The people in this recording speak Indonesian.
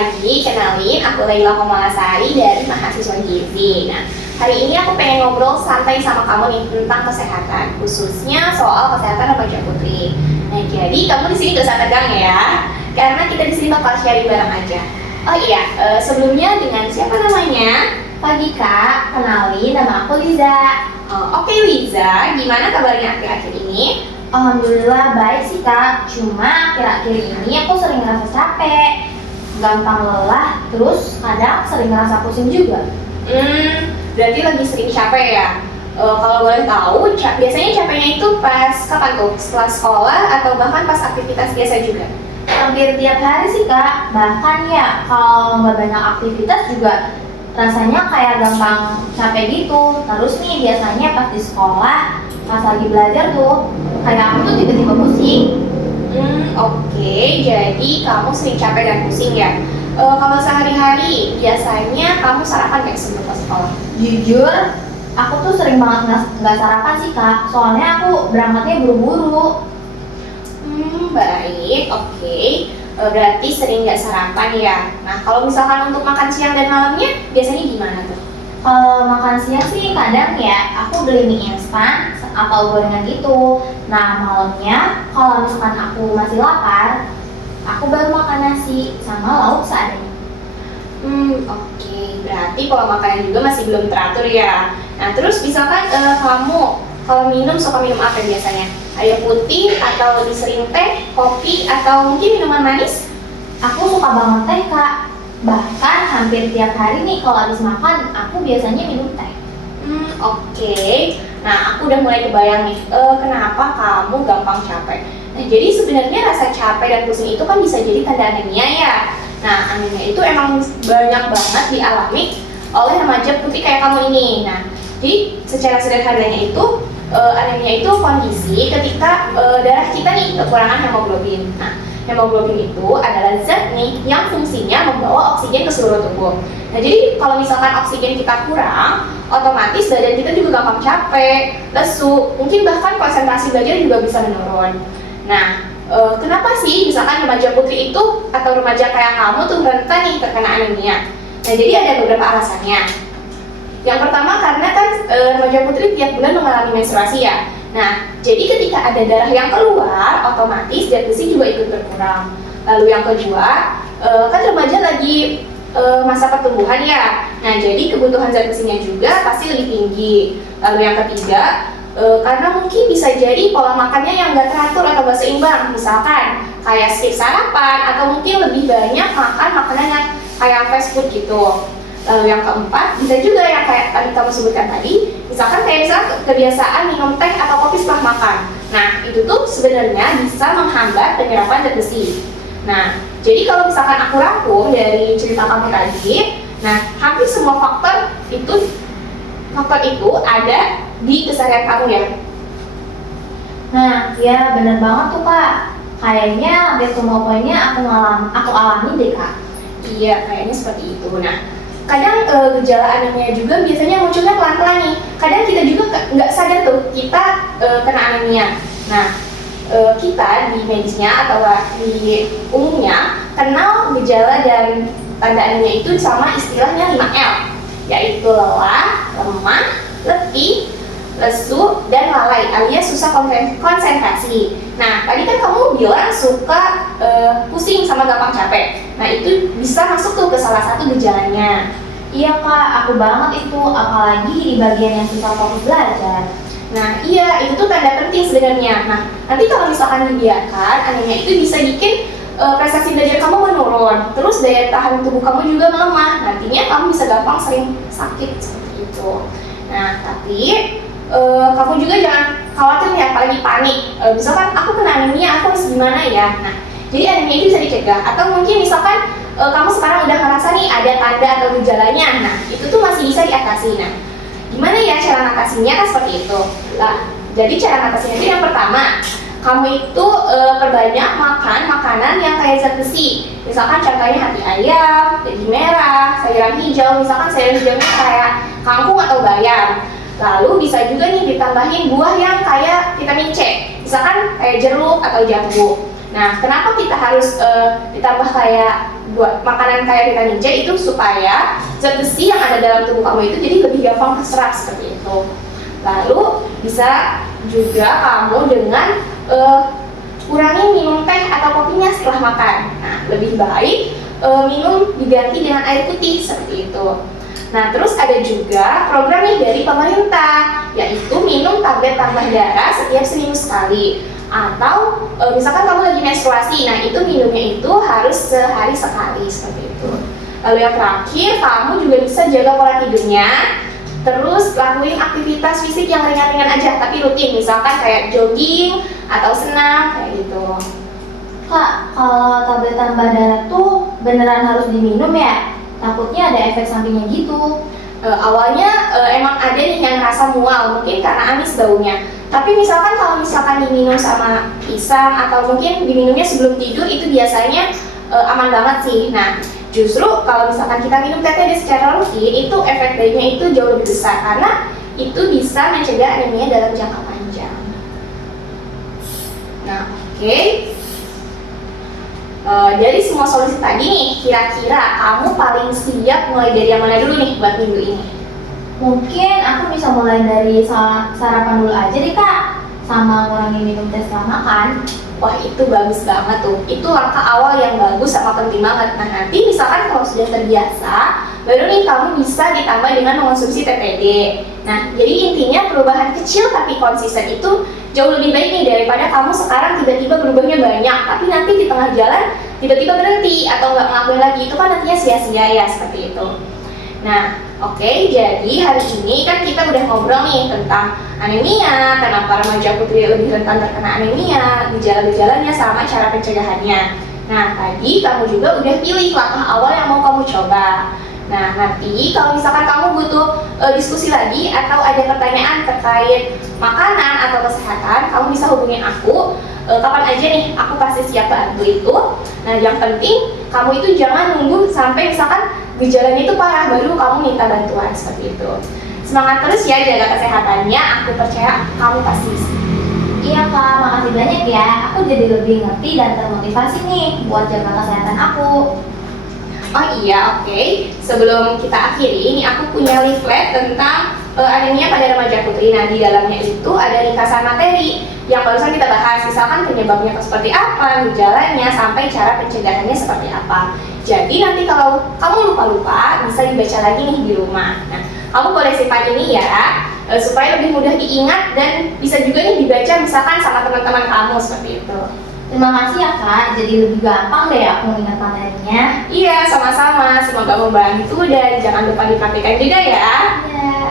lagi, kenalin aku Laila Komalasari dari mahasiswa Gizi. Nah, hari ini aku pengen ngobrol santai sama kamu nih tentang kesehatan, khususnya soal kesehatan remaja putri. Nah, jadi kamu di sini gak usah tegang ya, karena kita di sini bakal sharing bareng aja. Oh iya, sebelumnya dengan siapa namanya? Pagi Kak, kenalin nama aku Liza. Oke Liza, gimana kabarnya akhir-akhir ini? Alhamdulillah baik sih Kak, cuma akhir-akhir ini aku sering ngerasa capek, gampang lelah, terus kadang sering ngerasa pusing juga. Berarti lagi sering capek ya? Kalau boleh tahu, biasanya capeknya itu pas kapan tuh? Setelah sekolah atau bahkan pas aktivitas biasa juga? Hampir tiap hari sih Kak, bahkan ya kalau nggak banyak aktivitas juga rasanya kayak gampang capek gitu. Terus nih biasanya pas di sekolah, pas lagi belajar tuh, kayak aku tuh tiba-tiba pusing. Oke, jadi kamu sering capek dan pusing ya? Kalau sehari-hari, biasanya kamu sarapan nggak sebelum ke sekolah? Jujur, aku tuh sering banget nggak sarapan sih Kak, soalnya aku berangkatnya buru-buru. Baik, oke. Berarti sering nggak sarapan ya? Nah, kalau misalkan untuk makan siang dan malamnya, biasanya gimana tuh? Kalau makan siang sih kadang ya aku beli mie instan atau gorengan gitu. Nah malamnya kalau misalkan aku masih lapar, aku baru makan nasi sama lauk seadanya. Oke. Berarti kalau makanan juga masih belum teratur ya. Nah, terus misalkan kamu kalau minum suka minum apa biasanya? Air putih atau lebih sering teh, kopi atau mungkin minuman manis? Aku suka banget teh Kak. Bahkan hampir tiap hari nih kalau habis makan aku biasanya minum teh. Oke. Nah, aku udah mulai kebayang nih, kenapa kamu gampang capek. Nah, jadi sebenarnya rasa capek dan pusing itu kan bisa jadi tanda anemia ya. Nah, anemia itu emang banyak banget dialami oleh remaja putri kayak kamu ini. Nah, jadi secara sederhananya itu anemia itu kondisi ketika darah kita nih kekurangan hemoglobin. Nah, hemoglobin itu adalah zat nih yang fungsinya membawa oksigen ke seluruh tubuh. Nah, jadi kalau misalkan oksigen kita kurang, otomatis badan kita juga gampang capek, lesu, mungkin bahkan konsentrasi belajar juga bisa menurun. Nah, kenapa sih misalkan remaja putri itu atau remaja kayak kamu tuh rentan nih terkena anemia? Nah, jadi ada beberapa alasannya. Yang pertama karena kan remaja putri tiap bulan mengalami menstruasi ya. Nah, jadi ketika ada darah yang keluar, otomatis zat besi juga ikut berkurang. Lalu yang kedua, kan remaja lagi masa pertumbuhan ya. Nah, jadi kebutuhan zat besinya juga pasti lebih tinggi. Lalu yang ketiga, karena mungkin bisa jadi pola makannya yang nggak teratur atau nggak seimbang. Misalkan kayak skip sarapan atau mungkin lebih banyak makan makanan yang kayak fast food gitu. Lalu yang keempat, bisa juga yang kayak tadi kamu sebutkan tadi, misalkan kayak misalnya kebiasaan minum teh atau kopi setelah makan. Nah, itu tuh sebenarnya bisa menghambat penyerapan zat besi. Nah, jadi kalau misalkan aku rangkum dari cerita kamu tadi, nah hampir semua faktor itu ada di keseharian kamu ya. Nah ya bener banget tuh Kak. Kayaknya hampir semua poinnya aku alami deh Kak. Iya, kayaknya seperti itu. Nah, kadang gejala anemia juga biasanya munculnya pelan-pelan nih. Kadang kita juga nggak sadar tuh kita kena anemia. Nah, kita di medisnya atau di umumnya kenal gejala dan tanda anemia itu sama istilahnya 5L, yaitu lelah, lemah, letih, lesu, dan lalai alias susah konsentrasi. Nah, tadi kan kamu bilang suka pusing sama gampang capek. Nah, itu bisa masuk tuh ke salah satu gejalanya. Iya Kak, aku banget itu, apalagi di bagian yang susah fokus belajar. Nah, iya, itu tuh tanda penting sebenarnya. Nah, nanti kalau misalkan dibiarkan, anemia itu bisa bikin prestasi belajar kamu menurun. Terus daya tahan tubuh kamu juga melemah. Nantinya kamu bisa gampang sering sakit seperti itu. Nah, tapi kamu juga jangan khawatir nih, apalagi panik. Misalkan aku kena anemia, aku harus gimana ya? Nah, jadi anemia itu bisa dicegah. Atau mungkin misalkan kamu sekarang udah ngerasa nih ada tanda atau gejalanya. Nah, itu tuh masih bisa diatasi. Nah, gimana ya cara mengatasinya? Kan seperti itu. Nah, jadi cara mengatasinya itu yang pertama, kamu itu perbanyak makan makanan yang kaya zat besi. Misalkan contohnya hati ayam, daging merah, sayuran hijau. Misalkan sayuran hijaunya kayak kangkung atau bayam. Lalu bisa juga nih ditambahin buah yang kaya vitamin C. Misalkan kayak jeruk atau jambu. Nah, kenapa kita harus ditambah kayak buat makanan kaya vitamin C itu supaya zat besi yang ada dalam tubuh kamu itu jadi lebih gampang terserap seperti itu. Lalu bisa juga kamu dengan kurangi minum teh atau kopinya setelah makan. Nah, lebih baik minum diganti dengan air putih seperti itu. Nah, terus ada juga program nih dari pemerintah, yaitu minum tablet tambah darah setiap seminggu sekali. Atau misalkan kamu lagi menstruasi, nah itu minumnya itu harus sehari sekali seperti itu. Lalu yang terakhir, kamu juga bisa jaga pola tidurnya. Terus lakuin aktivitas fisik yang ringan-ringan aja, tapi rutin, misalkan kayak jogging atau senam kayak gitu. Kak, kalau tablet tambah darah tuh beneran harus diminum ya? Takutnya ada efek sampingnya gitu. Awalnya emang ada nih yang rasa mual, mungkin karena amis baunya. Tapi misalkan kalau misalkan diminum sama pisang atau mungkin diminumnya sebelum tidur, itu biasanya aman banget sih. Nah, justru kalau misalkan kita minum TTD secara rutin, itu efek baiknya itu jauh lebih besar karena itu bisa mencegah anemia dalam jangka panjang. Nah, oke. Dari semua solusi tadi nih, kira-kira kamu paling siap mulai dari yang mana dulu nih buat minggu ini? Mungkin aku bisa mulai dari sarapan dulu aja deh Kak, sama ngurangin minum teh setelah makan. Wah, itu bagus banget tuh. Itu langkah awal yang bagus sama penting banget. Nah, nanti misalkan kalau sudah terbiasa, baru nih kamu bisa ditambah dengan mengonsumsi TTD. Nah, jadi intinya perubahan kecil tapi konsisten itu jauh lebih baik nih daripada kamu sekarang tiba-tiba berubahnya banyak, tapi nanti di tengah jalan tiba-tiba berhenti atau nggak ngelakuin lagi. Itu kan nantinya sia-sia ya, seperti itu. Nah, oke, jadi hari ini kan kita udah ngobrol nih tentang anemia, kenapa remaja putri lebih rentan terkena anemia, gejala-gejalanya sama cara pencegahannya. Nah, tadi kamu juga udah pilih langkah awal yang mau kamu coba. Nah, nanti kalau misalkan kamu butuh diskusi lagi atau ada pertanyaan terkait makanan atau kesehatan, kamu bisa hubungin aku. Kapan aja nih, aku pasti siap bantu itu. Nah, yang penting kamu itu jangan nunggu sampai misalkan gejalanya itu parah baru kamu minta bantuan seperti itu. Semangat terus ya jaga kesehatannya, aku percaya kamu pasti bisa. Iya Kak, makasih banyak ya. Aku jadi lebih ngerti dan termotivasi nih buat jaga kesehatan aku. Oh iya, oke. Sebelum kita akhiri, ini aku punya leaflet tentang anemia pada remaja putri. Nah, di dalamnya itu ada ringkasan materi yang barusan kita bahas. Misalkan penyebabnya seperti apa, gejalanya, sampai cara pencegahannya seperti apa. Jadi nanti kalau kamu lupa-lupa, bisa dibaca lagi nih di rumah. Nah, kamu boleh simpan ini ya, supaya lebih mudah diingat dan bisa juga nih dibaca misalkan sama teman-teman kamu seperti itu. Terima kasih ya Kak, jadi lebih gampang deh aku mengingat materinya. Iya, sama-sama. Semoga membantu dan jangan lupa dipraktikkan juga ya. Iya.